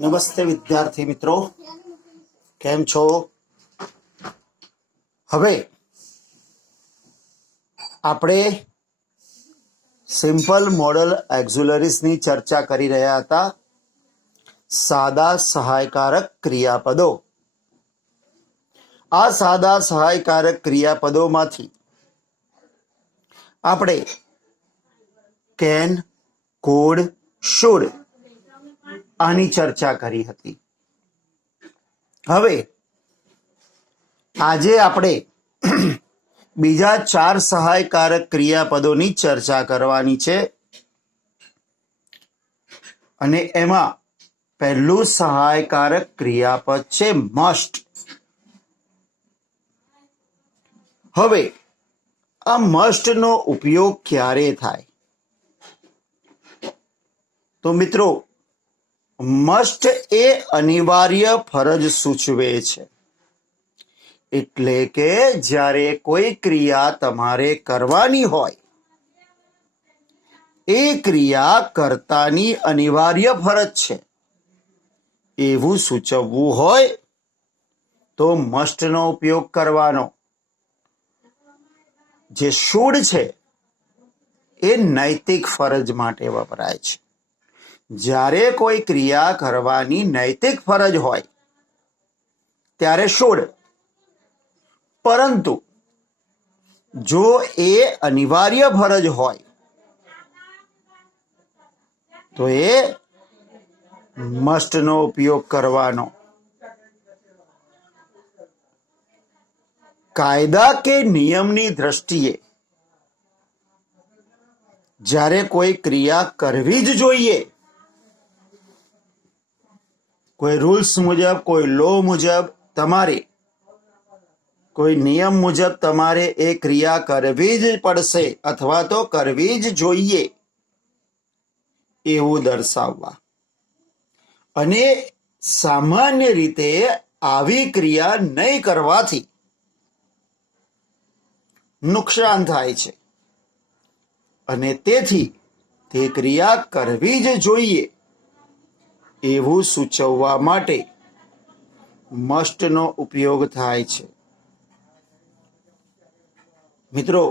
નમસ્તે વિદ્યાર્થી મિત્રો, કેમ છો? હવે આપણે સિમ્પલ મોડલ એક્ઝિલરીઝની ચર્ચા કરી રહ્યા હતા. સાદા સહાયકારક ક્રિયાપદો. આ સાદા સહાયકારક ક્રિયાપદોમાંથી આપણે કેન, કુડ, શુડ આની ચર્ચા કરી હતી. હવે આજે આપણે બીજા 4 સહાયકારક ક્રિયાપદોની ચર્ચા કરવાની છે અને એમાં પહેલું સહાયકારક ક્રિયાપદ છે મસ્ટ. હવે આ મસ્ટ નો ઉપયોગ ક્યારે થાય? તો મિત્રો, મસ્ટ એ અનિવાર્ય ફરજ સૂચવે છે. એટલે કે જ્યારે કોઈ ક્રિયા તમારે કરવાની હોય, એ ક્રિયા કર્તાની અનિવાર્ય ફરજ છે એવું સૂચવવું હોય તો મસ્ટનો ઉપયોગ કરવાનો. જે શુડ છે એ નૈતિક ફરજ માટે વપરાય છે. જ્યારે કોઈ ક્રિયા કરવાની નૈતિક ફરજ હોય ત્યારે શુડ, પરંતુ જો એ અનિવાર્ય ફરજ હોય તો એ મસ્ટનો ઉપયોગ કરવાનો. કાયદા કે નિયમની દ્રષ્ટિએ જ્યારે કોઈ ક્રિયા કરવી જ જોઈએ, કોઈ રૂલ્સ મુજબ, કોઈ લો મુજબ તમારે, કોઈ નિયમ મુજબ તમારે એ ક્રિયા કરવી જ પડશે અથવા તો કરવી જ જોઈએ એવું દર્શાવવા. અને સામાન્ય રીતે આવી ક્રિયા નહીં કરવાથી નુકસાન થાય છે અને તેથી તે ક્રિયા કરવી જ જોઈએ એવું સૂચવવા માટે મસ્ટનો ઉપયોગ થાય છે. મિત્રો,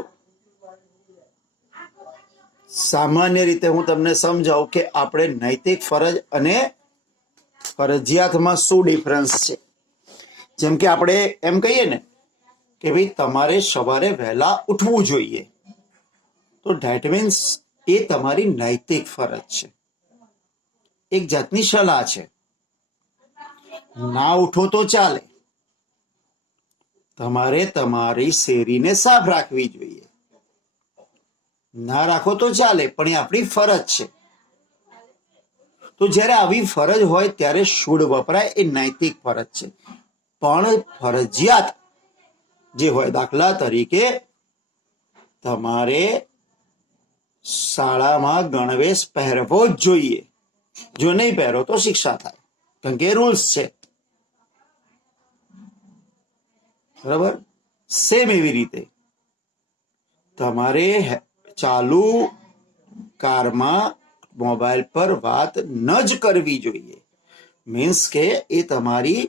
સામાન્ય રીતે હું તમને સમજાવું કે આપણે નૈતિક ફરજ અને ફરજિયાતમાં શું ડિફરન્સ છે. જેમ કે આપણે એમ કહીએ ને કે ભાઈ તમારે સવારે વહેલા ઉઠવું જોઈએ, તો ધેટ મીન્સ એ તમારી નૈતિક ફરજ છે, એક જાતની સલાહ છે. ના ઉઠો તો ચાલે, તમારે તમારી શેરીને સાફ રાખવી જોઈએ. ના રાખો તો ચાલે, પણ એ આપણી ફરજ છે. તો જ્યારે આવી ફરજ હોય ત્યારે શુડ વપરાય, એ નૈતિક ફરજ છે. પણ ફરજિયાત જે હોય, દાખલા તરીકે તમારે શાળામાં ગણવેશ પહેરવો જ જોઈએ, જો નહીં પહેરો તો શિક્ષા થાય, કારણ કે રૂલ્સ છે. બરાબર? સેમ એવી રીતે તમારે ચાલુ કારમાં મોબાઈલ પર વાત ન જ કરવી જોઈએ. મીન્સ કે એ તમારી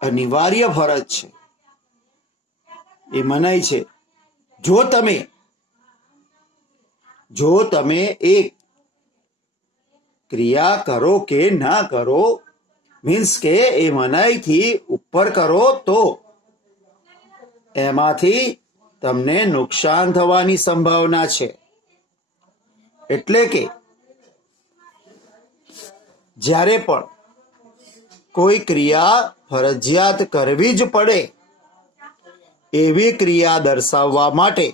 અનિવાર્ય ફરજ છે, એ મનાય છે. જો તમે એક ક્રિયા કરો કે ના કરો, મીન્સ કે એ મનાઈથી ઉપર કરો, તો એમાંથી તમને નુકસાન થવાની સંભાવના છે. એટલે કે જ્યારે પણ કોઈ ક્રિયા ફરજિયાત કરવી જ પડે એવી ક્રિયા દર્શાવવા માટે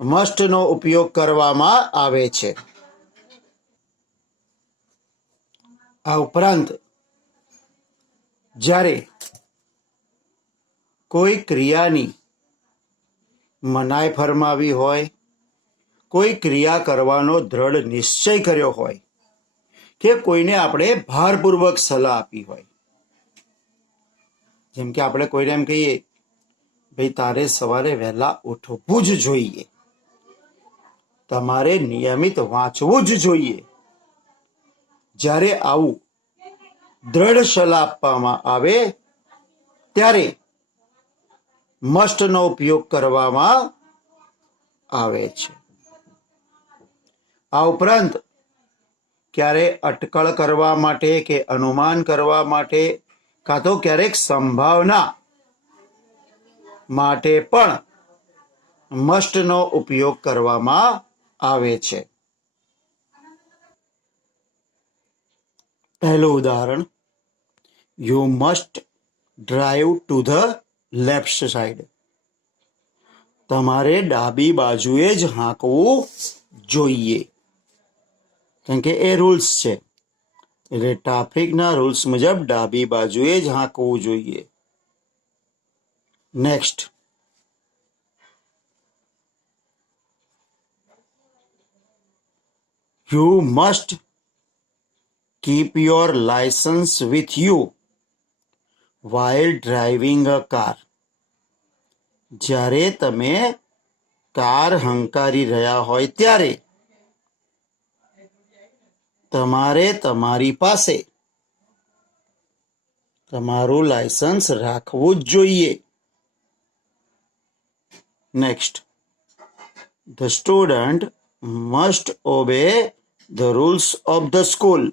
મસ્ટનો ઉપયોગ કરવામાં આવે છે. આ ઉપરાંત જ્યારે કોઈ ક્રિયાની મનાઈ ફરમાવી હોય, કોઈ ક્રિયા કરવાનો દ્રઢ નિશ્ચય કર્યો હોય, કે કોઈને આપણે ભારપૂર્વક સલાહ આપી હોય, જેમ કે આપણે કોઈને એમ કહીએ, ભાઈ તારે સવારે વહેલા ઉઠવું જ જોઈએ, તમારે નિયમિત વાંચવું જ જોઈએ, જ્યારે આવું દ્રઢ સલાહ આપવામાં આવે ત્યારે મસ્ટનો ઉપયોગ કરવામાં આવે છે. આ ઉપરાંત ક્યારે અટકળ કરવા માટે કે અનુમાન કરવા માટે કાં તો ક્યારેક સંભાવના માટે પણ મસ્ટનો ઉપયોગ કરવામાં આવે છે. પહેલું ઉદાહરણ, you must drive to the left side. તમારે ડાબી બાજુએ જ હાંકવું જોઈએ, કેમ કે એ રૂલ્સ છે. એટલે ટ્રાફિકના રૂલ્સ મુજબ ડાબી બાજુએ જ હાંકવું જોઈએ. Next, you must keep your licence with you while driving a car. જ્યારે તમે કાર હંકારી રહ્યા હોય ત્યારે તમારે તમારી પાસે તમારું લાયસન્સ રાખવું જ જોઈએ. Next, the student must obey the rules of the school.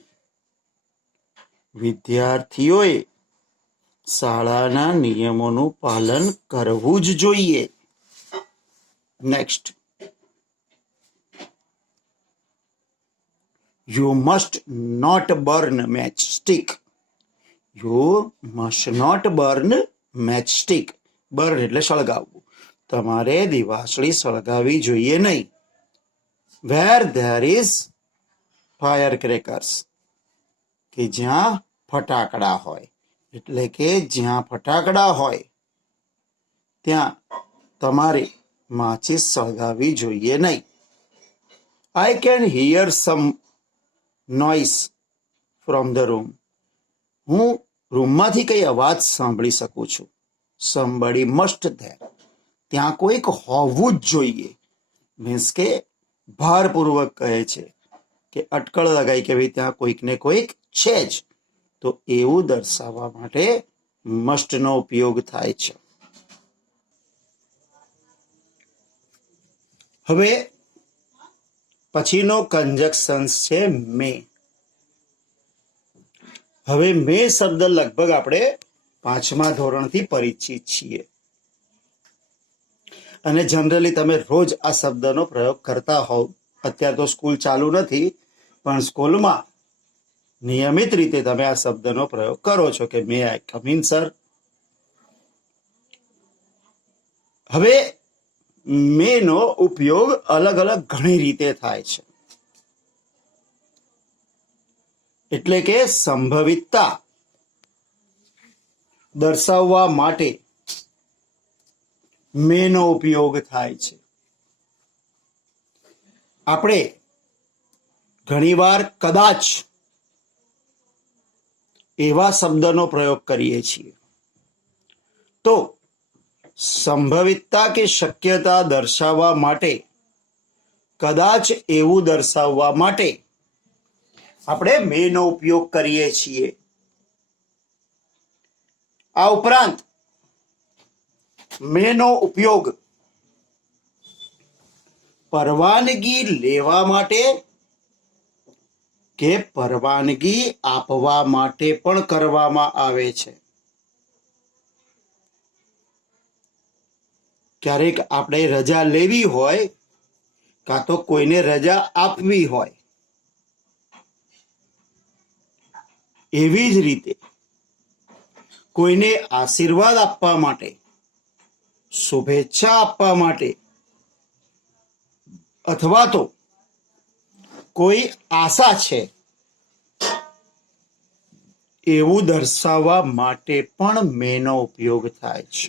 વિદ્યાર્થીઓએ શાળાના નિયમોનું પાલન કરવું જ જોઈએ. Next, you must not burn match stick. You must not burn match stick. Burn એટલે સળગાવવું. તમારે દિવાસળી સળગાવી જોઈએ નહીં. Where there is fire crackers, કે જ્યાં ફટાકડા હોય. એટલે કે જ્યાં ફટાકડા હોય ત્યાં તમારે માચીસ સળગાવી જોઈએ નહીં. I can hear some noise from the room. હું રૂમમાંથી કઈ અવાજ સાંભળી શકું છું. Somebody must there. ત્યાં કોઈક હોવું જ જોઈએ. મીન્સ કે ભારપૂર્વક કહે છે કે અટકળ લગાઈ કે ભાઈ ત્યાં કોઈક ને કોઈક છે જ. તો એવું દર્શાવવા માટે મસ્ટનો ઉપયોગ થાય છે. હવે પછીનો કંજક્શન્સ છે મે. હવે મે શબ્દ લગભગ આપણે 5મા ધોરણથી પરિચિત છીએ અને જનરલી તમે રોજ આ શબ્દનો પ્રયોગ કરતા હોવ. અત્યારે તો સ્કૂલ ચાલુ નથી, પણ સ્કૂલમાં નિયમિત રીતે તમે આ શબ્દનો પ્રયોગ કરો છો કે મે આઈ કમ ઇન સર. હવે મેનો ઉપયોગ અલગ અલગ ઘણી રીતે થાય છે. એટલે કે સંભવિતતા દર્શાવવા માટે મેનો ઉપયોગ થાય છે. આપણે ઘણીવાર કદાચ એવા શબ્દનો પ્રયોગ કરીએ છીએ. તો સંભવિતતા કે શક્યતા દર્શાવવા માટે, કદાચ એવું દર્શાવવા માટે આપણે મેનો ઉપયોગ કરીએ છીએ. આ ઉપરાંત મેનો ઉપયોગ પરવાનગી લેવા માટે કે પરવાનગી આપવા માટે પણ કરવામાં આવે છે. ક્યારેક આપણે રજા લેવી હોય કાં તો કોઈને રજા આપવી હોય. એવી જ રીતે કોઈને આશીર્વાદ આપવા માટે, શુભેચ્છા આપવા માટે, અથવા તો કોઈ આશા છે એવું દર્શાવવા માટે પણ મેનો ઉપયોગ થાય છે.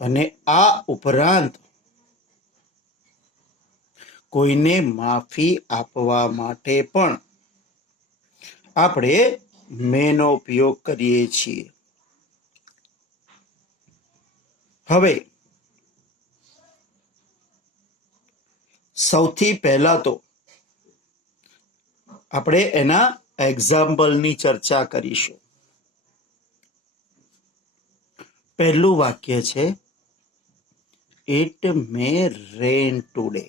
અને આ ઉપરાંત કોઈને માફી આપવા માટે પણ આપણે મેનો ઉપયોગ કરીએ છીએ. હવે સૌથી પહેલા તો આપણે એના એક્ઝામ્પલની ચર્ચા કરીશું. પહેલું વાક્ય છે, it may rain today.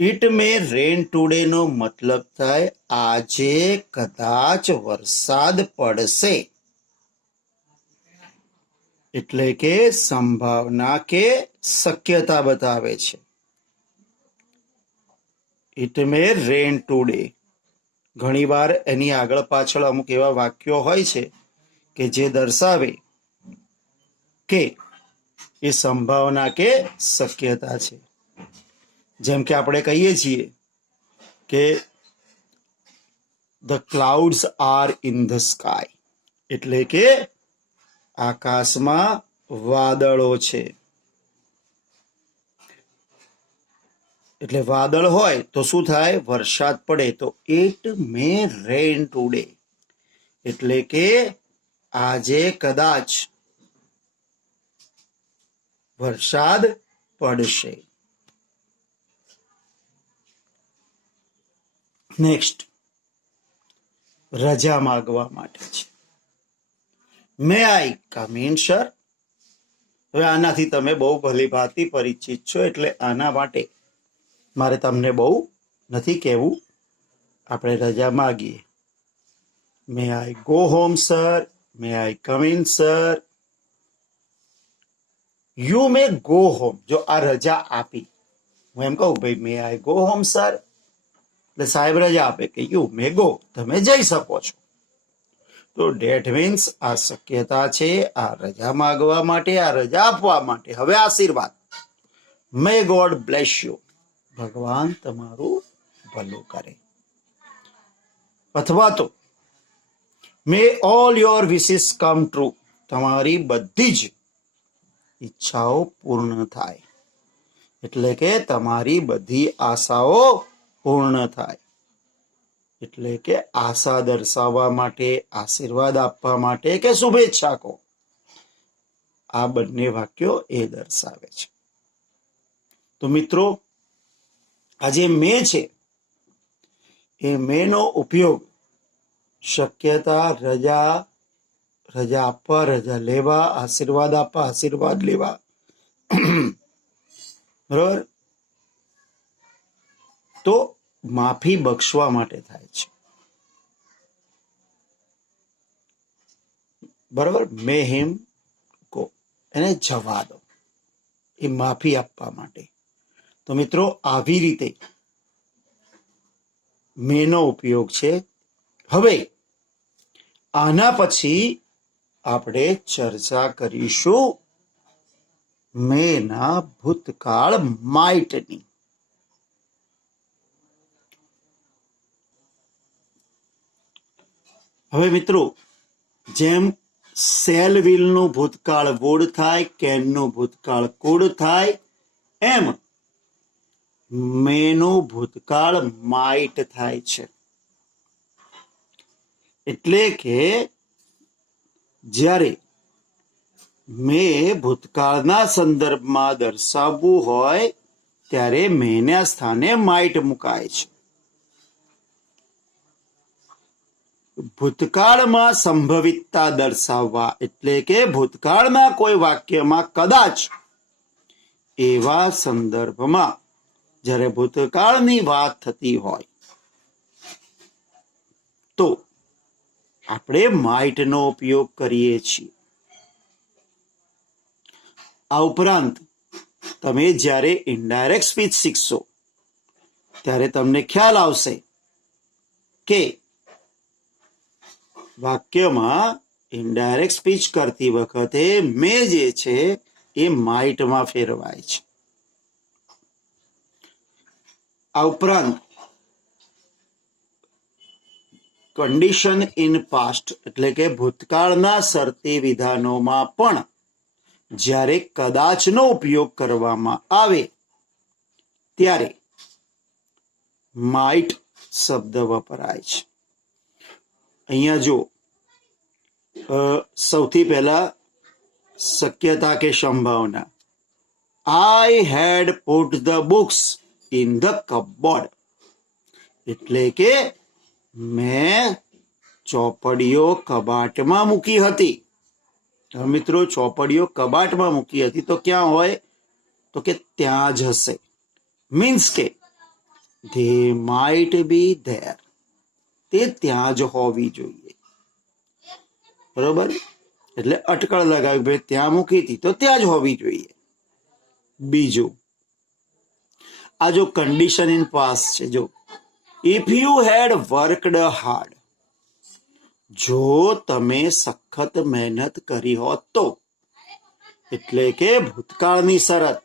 It may rain today નો મતલબ થાય આજે કદાચ વરસાદ પડશે. એટલે કે સંભાવના કે શક્યતા બતાવે છે. It may rain today. ઘણીવાર એની આગળ પાછળ અમુક એવા વાક્યો હોય છે કે જે દર્શાવે કે એ સંભાવના કે શક્યતા છે. જેમ કે આપણે કહીએ છીએ કે the clouds are in the sky. એટલે કે આકાશમાં વાદળો છે. એટલે વાદળ હોય તો શું થાય? વરસાદ પડે. તો ઇટ મે રેન ટુડે. એટલે કે આજે કદાચ વરસાદ પડશે. નેક્સ્ટ, રજા માંગવા માટે છે. મે આઈ કમ ઇન સર. હવે આનાથી તમે બહુ ભલીભાંતિ પરિચિત છો, એટલે આના માટે મારે તમને બહુ નથી કહેવું. આપણે રજા માગીએ. May I go home sir, may I come in sir. You may go home. જો આ રજા આપી, હું એમ કહું ભાઈ may I go home sir, એટલે સાહેબ રજા આપે કે યુ મે ગો, તમે જઈ શકો છો. તો ડેટ મીન્સ આ શક્યતા છે, આ રજા માંગવા માટે, આ રજા આપવા માટે. હવે આશીર્વાદ, મે ગોડ બ્લેસ યુ. ભગવાન તમારું ભલું કરે. અથવા તો may all your wishes come true. તમારી બધી જ ઈચ્છાઓ પૂર્ણ થાય. એટલે કે તમારી બધી આશાઓ પૂર્ણ થાય. એટલે કે આશા દર્શાવવા માટે, આશીર્વાદ આપવા માટે કે શુભેચ્છા કહો, આ બંને વાક્યો એ દર્શાવે છે. તો મિત્રો, આ જે મે છે એ મેનો ઉપયોગ શક્યતા, રજા, રજા આપવા, રજા લેવા, આશીર્વાદ આપવા, આશીર્વાદ લેવા, બરોબર, તો માફી બક્ષવા માટે થાય છે. બરોબર, મે હિમ ગો, એને જવા દો, એ માફી આપવા માટે. તો મિત્રો, આવી રીતે મેનો ઉપયોગ છે. હવે આના પછી આપણે ચર્ચા કરીશું મેના ભૂતકાળ માઇટની. હવે મિત્રો, જેમ સેલ વિલનું ભૂતકાળ વુડ થાય, કેનનું ભૂતકાળ કુડ થાય, એમ મેનું ભૂતકાળ માઇટ થાય છે. એટલે કે જ્યારે મે ભૂતકાળના સંદર્ભમાં દર્શાવવું હોય ત્યારે મેના સ્થાને માઇટ મુકાય છે. ભૂતકાળમાં સંભવિતતા દર્શાવવા, એટલે કે ભૂતકાળના કોઈ વાક્યમાં કદાચ, એવા સંદર્ભમાં જ્યારે ભૂતકાળની વાત થતી હોય તો આપણે માઇટનો ઉપયોગ કરીએ છીએ. આ ઉપરાંત તમે જ્યારે ઇનડાયરેક્ટ સ્પીચ શીખશો ત્યારે તમને ખ્યાલ આવશે કે વાક્યમાં ઇનડાયરેક્ટ સ્પીચ કરતી વખતે મે જે છે એ માઇટમાં ફેરવાય છે. આ ઉપરાંત કન્ડિશન ઇન પાસ્ટ, એટલે કે ભૂતકાળના શરતી વિધાનોમાં પણ જ્યારે કદાચનો ઉપયોગ કરવામાં આવે ત્યારે માઇટ શબ્દ વપરાય છે. અહીંયા જો સૌથી પહેલા શક્યતા કે સંભાવના, I had put the books in the cupboard. એટલે કે મેં ચોપડીઓ કબાટમાં મૂકી હતી. હવે મિત્રો ચોપડીઓ કબાટમાં મૂકી હતી તો ક્યાં હોય? તો કે ત્યાં જ હશે. મીન્સ કે they might be there. તે ત્યાં જ હોવી જોઈએ. બરોબર? એટલે અટકળ લગાવી, ભાઈ ત્યાં મૂકી હતી તો ત્યાં જ હોવી જોઈએ. બીજું, આ જો કન્ડિશન ઇન પાસ્ટ છે, જો if you had worked hard, જો તમે સખત મહેનત કરી હોત તો, એટલે કે ભૂતકાળની શરત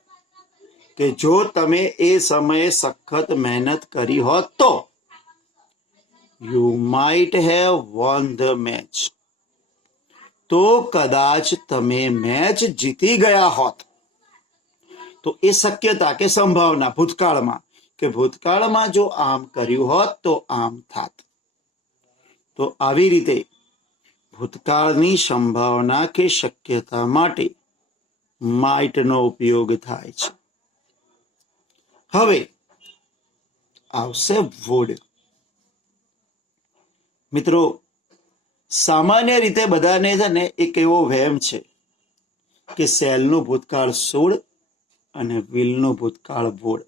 કે જો તમે એ સમયે સખત મહેનત કરી હોત તો you might have won the match, તો કદાચ તમે મેચ જીતી ગયા હોત. તો એ શક્યતા કે સંભાવના ભૂતકાળમાં, કે ભૂતકાળમાં જો આમ કર્યું હોત તો આમ થાત. તો આવી રીતે ભૂતકાળની સંભાવના કે શક્યતા માટે માઇટનો ઉપયોગ થાય છે. હવે આવશે વુડ. મિત્રો સામાન્ય રીતે બધાને છે ને એક એવો વહેમ છે કે સેલનું ભૂતકાળ સુડ અને વિલનું ભૂતકાળ વોડ.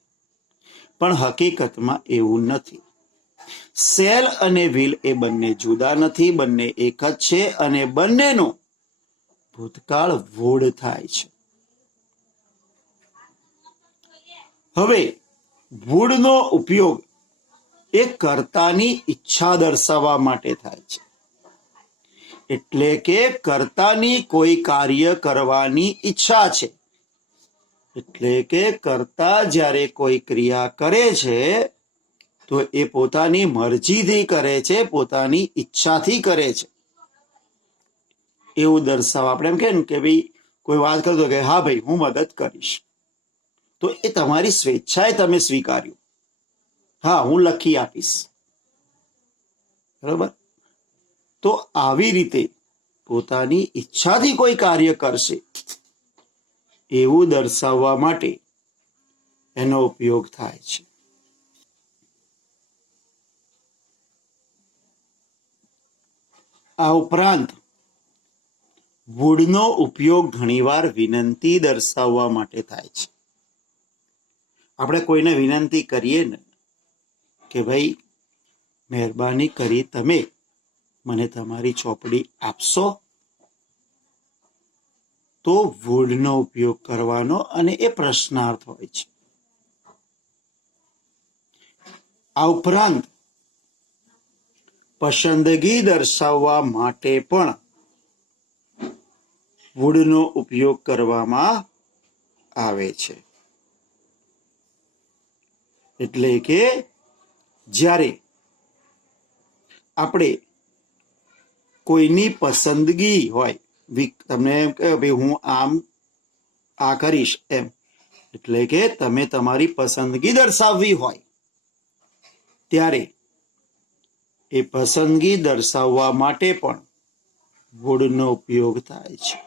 પણ હકીકતમાં એવું નથી. સેલ અને વિલ એ બંને જુદા નથી, બંને એક જ છે અને બંનેનો ભૂતકાળ વોડ થાય છે. હવે વુડનો ઉપયોગ એ કર્તાની ઈચ્છા દર્શાવવા માટે થાય છે. એટલે કે કર્તાની કોઈ કાર્ય કરવાની ઈચ્છા છે. એટલે કે કર્તા જ્યારે કોઈ ક્રિયા કરે છે તો એ પોતાની મરજીથી કરે છે, પોતાની ઈચ્છાથી કરે છે. એવું દર્શાવવા આપણે એમ કે ભાઈ કોઈ વાત કરતો કે હા ભાઈ હું મદદ કરીશ, તો એ તમારી સ્વેચ્છાએ તમે સ્વીકાર્યું, હા હું લખી આપીશ. બરોબર? તો આવી રીતે પોતાની ઈચ્છાથી કોઈ કાર્ય કરશે એવું દર્શાવવા માટે એનો ઉપયોગ થાય છે. આ ઉપરાંત વુડનો ઉપયોગ ઘણીવાર વિનંતી દર્શાવવા માટે થાય છે. આપણે કોઈને વિનંતી કરીએ ને કે ભાઈ મહેરબાની કરી તમે મને તમારી ચોપડી આપશો, તો વુડનો ઉપયોગ કરવાનો અને એ પ્રશ્નાર્થ હોય છે. આ ઉપરાંત પસંદગી દર્શાવવા માટે પણ વુડનો ઉપયોગ કરવામાં આવે છે. એટલે કે જ્યારે આપણે કોઈની પસંદગી હોય, તમને એમ કે ભાઈ હું આમ આ કરીશ એમ, એટલે કે તમે તમારી પસંદગી દર્શાવવી હોય ત્યારે એ પસંદગી દર્શાવવા માટે પણ વુડનો ઉપયોગ થાય છે.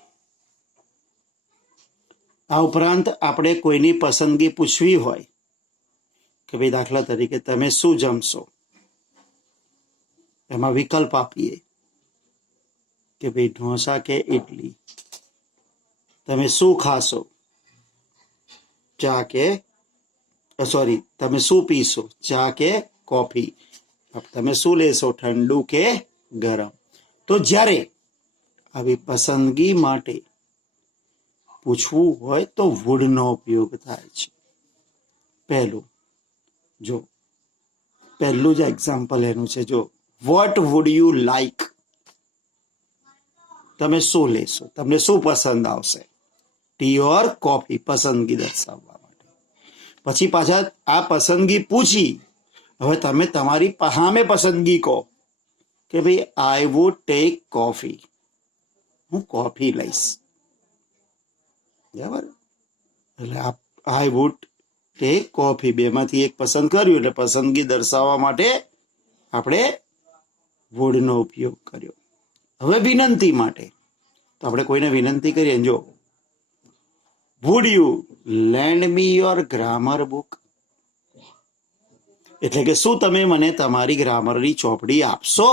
આ ઉપરાંત આપણે કોઈની પસંદગી પૂછવી હોય કે ભાઈ દાખલા તરીકે તમે શું જમશો, એમાં વિકલ્પ આપીએ કે ભાઈ ઢોસા કે ઇડલી. તમે શું ખાશો, ચા કે તમે શું પીશો, ચા કે કોફી. તમે શું લેશો, ઠંડુ કે ગરમ. તો જ્યારે આવી પસંદગી માટે પૂછવું હોય તો વુડનો ઉપયોગ થાય છે. પહેલું જ એક્ઝામ્પલ એનું છે, જો વોટ વુડ યુ લાઈક, તમે શું લેશો, તમને શું પસંદ આવશે, ટી ઓર કોફી, પસંદગી દર્શાવવા માટે. પછી પાછા આ પસંદગી પૂછી, હવે તમે તમારી સામે પસંદગી કહો કે ભાઈ આઈ વુડ ટેક કોફી, હું કોફી લઈશ. બરાબર? એટલે આઈ વુડ ટેક કોફી, બેમાંથી એક પસંદ કર્યું એટલે પસંદગી દર્શાવવા માટે આપણે વુડનો ઉપયોગ કર્યો. હવે વિનંતી માટે તો આપણે કોઈને વિનંતી કરીએ, જો would you land me your grammar book, એટલે કે શું તમે મને તમારી ગ્રામરની ચોપડી આપશો?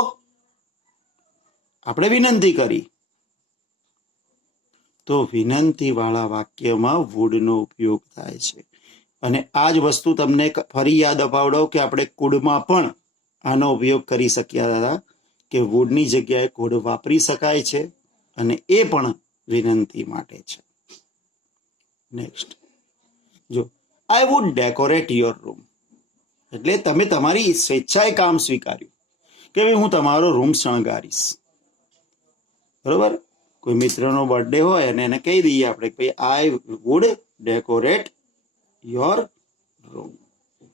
આપણે વિનંતી કરી. તો વિનંતી વાળા વાક્યમાં વુડનો ઉપયોગ થાય છે. અને આ જ વસ્તુ તમને ફરી યાદ અપાવડાવ કે આપણે કુડમાં પણ આનો ઉપયોગ કરી શક્યા હતા, કે વુડની જગ્યાએ કુડ વાપરી શકાય છે, અને એ પણ વિનંતી માટે છે. નેક્સ્ટ, જો I would decorate your room, એટલે તમે તમારી સ્વેચ્છાએ કામ સ્વીકાર્યું કે ભાઈ હું તમારો રૂમ શણગારીશ. બરોબર, કોઈ મિત્રનો બર્થડે હોય અને એને કહી દઈએ આપણે કે I would decorate your room,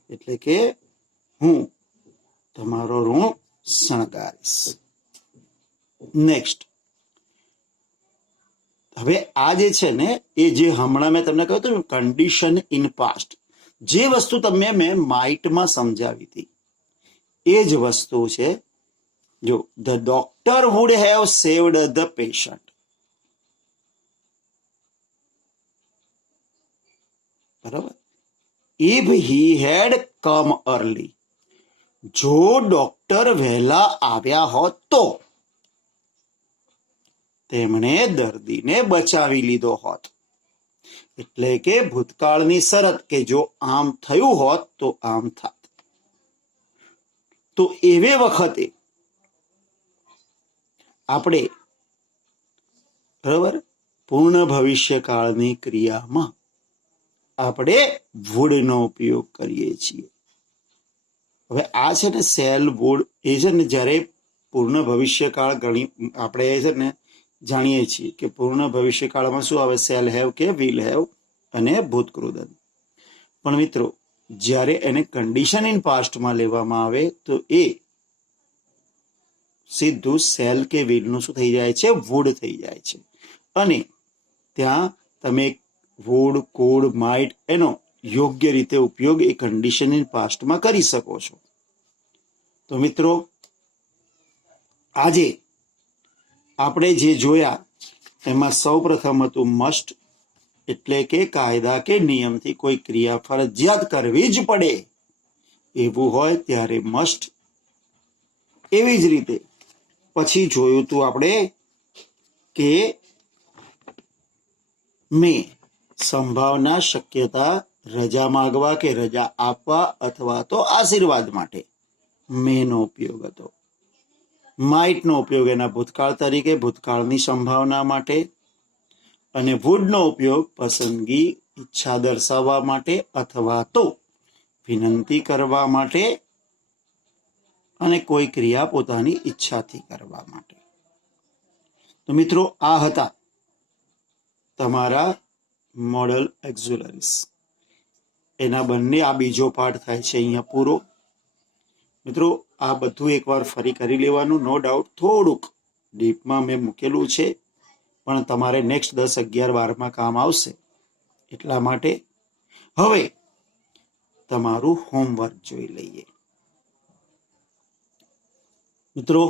એટલે કે હું તમારો રૂમ શણગારીશ. નેક્સ્ટ, હવે આ જે છે ને એ જે હમણાં મેં તમને કહ્યું હતું કન્ડિશન ઇન પાસ્ટ, જે વસ્તુ તમને મેં માઇટમાં સમજાવી હતી એ જ વસ્તુ છે. જો the doctor would have saved the patient, બરાબર. If he had come early, જો ડોક્ટર વહેલા આવ્યા હોત તો તેમણે દર્દીને બચાવી લીધો હોત. એટલે કે ભૂતકાળની શરત કે જો આમ થયું હોત તો આમ થાત. તો એવે વખતે આપણે બરાબર પૂર્ણ ભવિષ્યકાળની ક્રિયામાં આપણે વુડનો ઉપયોગ કરીએ છીએ. હવે આ છે ને સેલ વુડ, એ છે ને જ્યારે પૂર્ણ ભવિષ્યકાળ ગણી આપણે છે ને જાણીએ છીએ કે પૂર્ણ ભવિષ્યકાળમાં શું આવે, સેલ હેવ કે વિલ હેવ અને ભૂતકૃદંત. પણ મિત્રો જ્યારે એને કન્ડિશન ઇન પાસ્ટમાં લેવામાં આવે તો એ સીધું સેલ કે વિલનું શું થઈ જાય છે, વુડ થઈ જાય છે. અને ત્યાં તમે વુડ, કુડ, માઇટ એનો યોગ્ય રીતે ઉપયોગ એ કન્ડિશન ઇન પાસ્ટમાં કરી શકો છો. તો મિત્રો આજે આપણે જે જોયા એમાં સૌ પ્રથમ હતું મસ્ટ, એટલે કે કાયદા કે નિયમથી કોઈ ક્રિયા ફરજિયાત કરવી જ પડે એવું હોય ત્યારે મસ્ટ. એવી જ રીતે પછી જોયું હતું આપણે કે મેં સંભાવના, શક્યતા, રજા માંગવા કે રજા આપવા અથવા તો આશીર્વાદ માટે મેનો ઉપયોગ હતો. માઇટનો ઉપયોગ એના ભૂતકાળ તરીકે, ભૂતકાળની સંભાવના માટે. અને વુડનો ઉપયોગ પસંદગી, ઈચ્છા દર્શાવવા માટે અથવા તો વિનંતી કરવા માટે, અને કોઈ ક્રિયા પોતાની ઈચ્છાથી કરવા માટે. તો મિત્રો આ હતા તમારા મોડલ એક્ઝ્યુલરીઝ. એના બંને આ બીજો પાઠ થાય છે અહીંયા પૂરો. મિત્રો આ બધું એકવાર ફરી કરી લેવાનું, નો ડાઉટ થોડુંક ડીપમાં મેં મૂકેલું છે, પણ તમારે નેક્સ્ટ 10, 11, 12માં કામ આવશે એટલા માટે. હવે તમારું હોમવર્ક જોઈ લઈએ. મિત્રો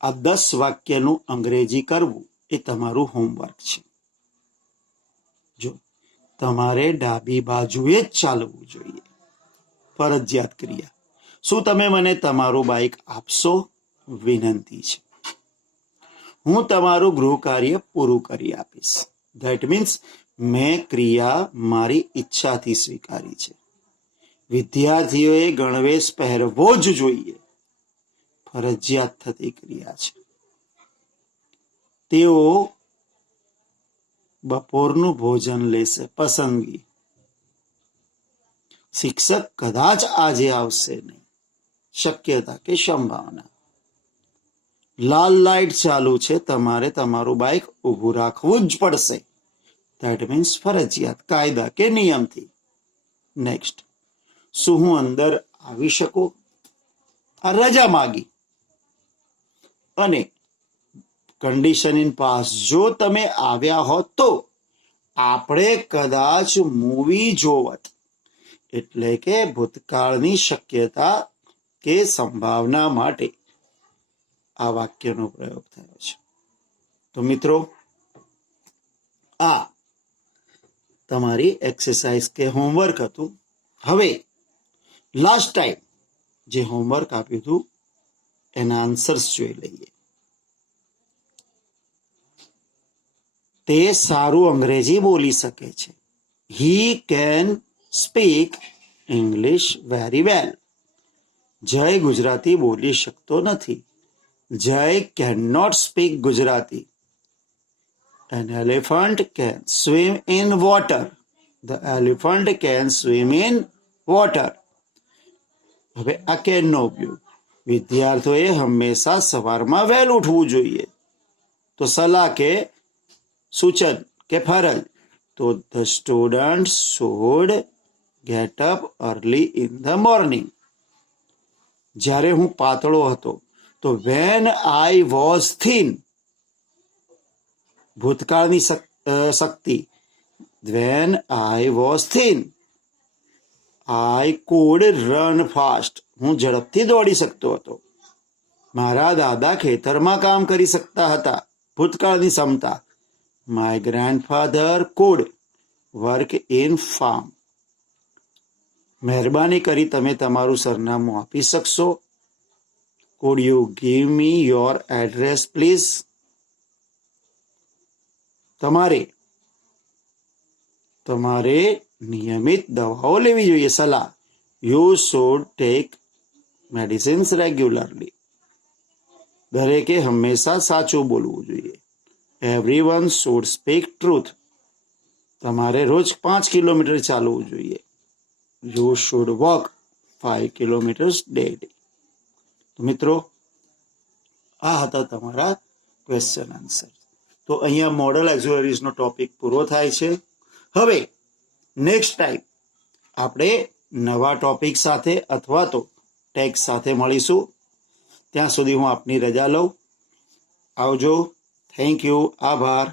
આ 10 વાક્યનું અંગ્રેજી કરવું એ તમારું હોમવર્ક છે. જો તમારે ડાબી બાજુએ જ ચાલવું જોઈએ, ફરજિયાત ક્રિયા. શું તમે મને તમારું બાઇક આપશો? વિનંતી છે. હું તમારું ગૃહ કાર્ય પૂરું કરી આપીશ. ધેટ મીન્સ મેં ક્રિયા મારી ઈચ્છાથી સ્વીકારી છે. વિદ્યાર્થીઓએ ગણવેશ પહેરવો જ જોઈએ, ફરજિયાત થતી ક્રિયા છે. તેઓ બપોરનું ભોજન લેશે, પસંદગી. શિક્ષક કદાચ આજે આવશે નહીં, શક્યતા કે સંભાવના. લાલ લાઇટ ચાલુ છે, તમારે તમારું બાઇક ઊભું રાખવું જ પડશે. ધેટ મીન્સ ફરજિયાત, કાયદા કે નિયમથી. નેક્સ્ટ, શું હું અંદર આવી શકું? આ રજા માગી. અને કન્ડિશન ઇન પાસ્ટ, જો તમે આવ્યા હોત તો આપણે કદાચ મૂવી જોવત, એટલે કે ભૂતકાળની શક્યતા કે સંભાવના માટે આ વાક્યનો પ્રયોગ થયો છે. તો મિત્રો આ તમારી એક્સરસાઇઝ કે હોમવર્ક હતું. હવે લાસ્ટ ટાઈમ જે હોમવર્ક આપ્યું હતું એના આન્સર્સ જોઈ લઈએ. તે સારું અંગ્રેજી બોલી શકે છે. He can speak English very well. Jay Gujarati બોલી શકતો નથી. Jay can not speak Gujarati. An elephant can swim in water. The elephant can swim in water. હવે આ કેન નો ઉપયોગ. વિદ્યાર્થીઓએ હંમેશા સવારમાં વહેલું ઉઠવું જોઈએ. તો સલાહ કે સૂચન કે ફરજ. તો the students should get up early in the morning. જ્યારે હું પાતળો હતો તો when I was thin. ભૂતકાળની શક્તિ. when I was thin I could run fast. હું ઝડપથી દોડી શકતો હતો. મારા દાદા ખેતરમાં કામ કરી શકતા હતા. ભૂતકાળની ક્ષમતા. My grandfather could work in farm. મહેરબાની કરી તમે તમારું સરનામું આપી શકશો? Could you give me your address please? તમારે નિયમિત દવાઓ લેવી જોઈએ. સલાહ. You should take medicines regularly. દરેકે હંમેશા સાચું બોલવું જોઈએ. Everyone should speak truth. તમારે રોજ 5 કિલોમીટર ચાલવું જોઈએ. You should walk 5 kilometers daily. તો મિત્રો, આ હતા તમારા ક્વેશ્ચન આન્સર. તો અહીંયા મોડલ એક્ઝોલરીઝનો ટોપિક પૂરો થાય છે. હવે નેક્સ્ટ ટાઈમ આપણે નવા ટોપિક સાથે અથવા તો ટેક્સ્ટ સાથે મળીશું. ત્યાં સુધી હું આપની રજા લઉં. આવજો. Thank you. આભાર.